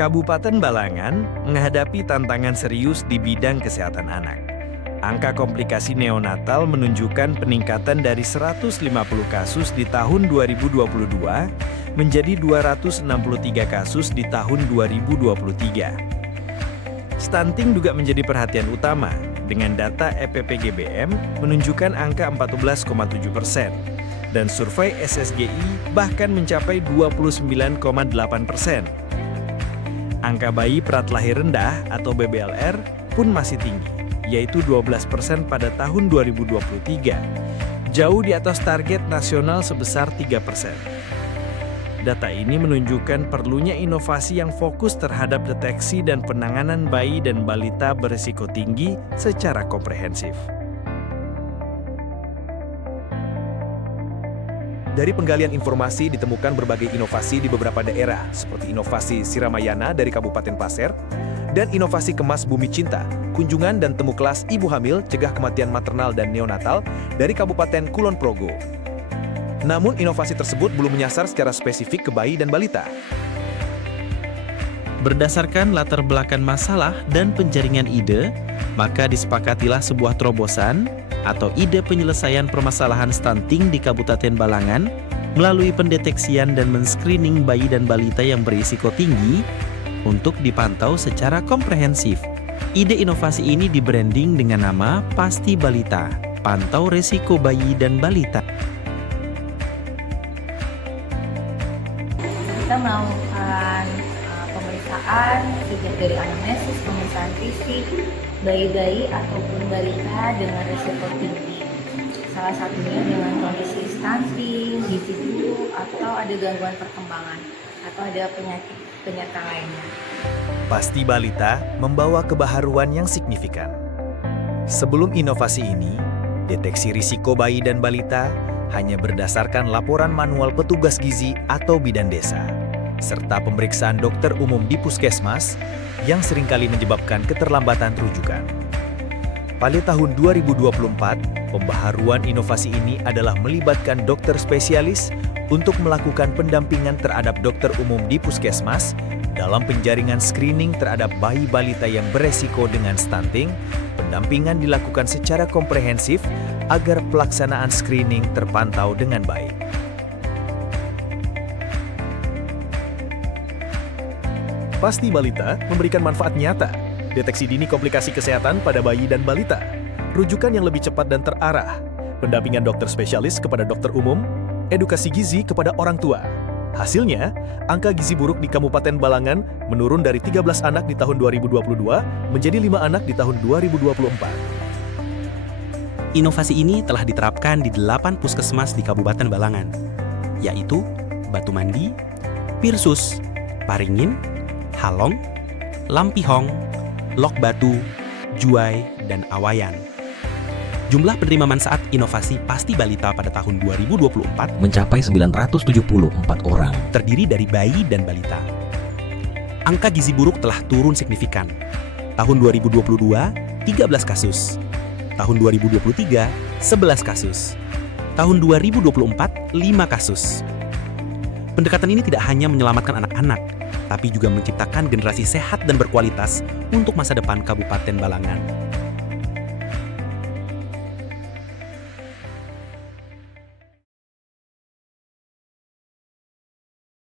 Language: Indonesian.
Kabupaten Balangan menghadapi tantangan serius di bidang kesehatan anak. Angka komplikasi neonatal menunjukkan peningkatan dari 150 kasus di tahun 2022 menjadi 263 kasus di tahun 2023. Stunting juga menjadi perhatian utama, dengan data EPPGBM menunjukkan angka 14,7%, dan survei SSGI bahkan mencapai 29,8%. Angka bayi perat lahir rendah atau BBLR pun masih tinggi, yaitu 12% pada tahun 2023, jauh di atas target nasional sebesar 3%. Data ini menunjukkan perlunya inovasi yang fokus terhadap deteksi dan penanganan bayi dan balita berisiko tinggi secara komprehensif. Dari penggalian informasi ditemukan berbagai inovasi di beberapa daerah, seperti inovasi Siramayana dari Kabupaten Pasir, dan inovasi Kemas Bumi Cinta, kunjungan dan temu kelas ibu hamil cegah kematian maternal dan neonatal dari Kabupaten Kulon Progo. Namun inovasi tersebut belum menyasar secara spesifik ke bayi dan balita. Berdasarkan latar belakang masalah dan penjaringan ide, maka disepakatilah sebuah terobosan atau ide penyelesaian permasalahan stunting di Kabupaten Balangan melalui pendeteksian dan men-screening bayi dan balita yang berisiko tinggi untuk dipantau secara komprehensif. Ide inovasi ini di-branding dengan nama Pasti Balita, Pantau Resiko Bayi dan Balita. Kita melakukan pemeriksaan sejak dari anamnesis, pemeriksaan fisik, bayi-bayi ataupun balita dengan risiko tinggi. Salah satunya dengan kondisi stunting, gizi buruk, atau ada gangguan perkembangan, atau ada penyakit penyerta lainnya. Pasti Balita membawa kebaharuan yang signifikan. Sebelum inovasi ini, deteksi risiko bayi dan balita hanya berdasarkan laporan manual petugas gizi atau bidan desa, serta pemeriksaan dokter umum di puskesmas yang seringkali menyebabkan keterlambatan rujukan. Pada tahun 2024, pembaharuan inovasi ini adalah melibatkan dokter spesialis untuk melakukan pendampingan terhadap dokter umum di puskesmas dalam penjaringan screening terhadap bayi balita yang beresiko dengan stunting. Pendampingan dilakukan secara komprehensif agar pelaksanaan screening terpantau dengan baik. Pasti Balita memberikan manfaat nyata, deteksi dini komplikasi kesehatan pada bayi dan balita, rujukan yang lebih cepat dan terarah, pendampingan dokter spesialis kepada dokter umum, edukasi gizi kepada orang tua. Hasilnya, angka gizi buruk di Kabupaten Balangan menurun dari 13 anak di tahun 2022 menjadi 5 anak di tahun 2024. Inovasi ini telah diterapkan di 8 puskesmas di Kabupaten Balangan, yaitu Batu Mandi, Pirsus, Paringin, Halong, Lampihong, Lok Batu, Juai, dan Awayan. Jumlah penerima manfaat inovasi Pasti Balita pada tahun 2024 mencapai 974 orang. terdiri dari bayi dan balita. Angka gizi buruk telah turun signifikan. Tahun 2022, 13 kasus. Tahun 2023, 11 kasus. Tahun 2024, 5 kasus. Pendekatan ini tidak hanya menyelamatkan anak-anak, tapi juga menciptakan generasi sehat dan berkualitas untuk masa depan Kabupaten Balangan.